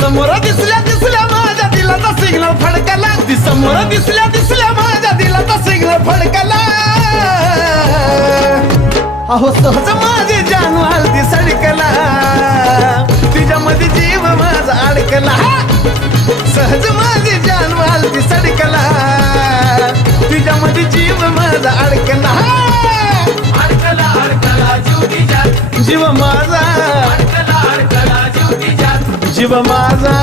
समोर दिसल्या दिसल्या माझ्या दिलाचा सिग्नल फडकला समोर दिसल्या दिसल्या माझ्या दिलाचा सिग्नल फडकला अहो सहज माझी जान वालती सडकला तिच्यामध्ये जीव माझा अडकला सहज माझी जान वालती सडकला तिच्यामध्ये जीव माझा अडकला अडकला अडकला जीव तिच्यात जीव माझा अडकला अडकला जीव तिच्यात जीव माझा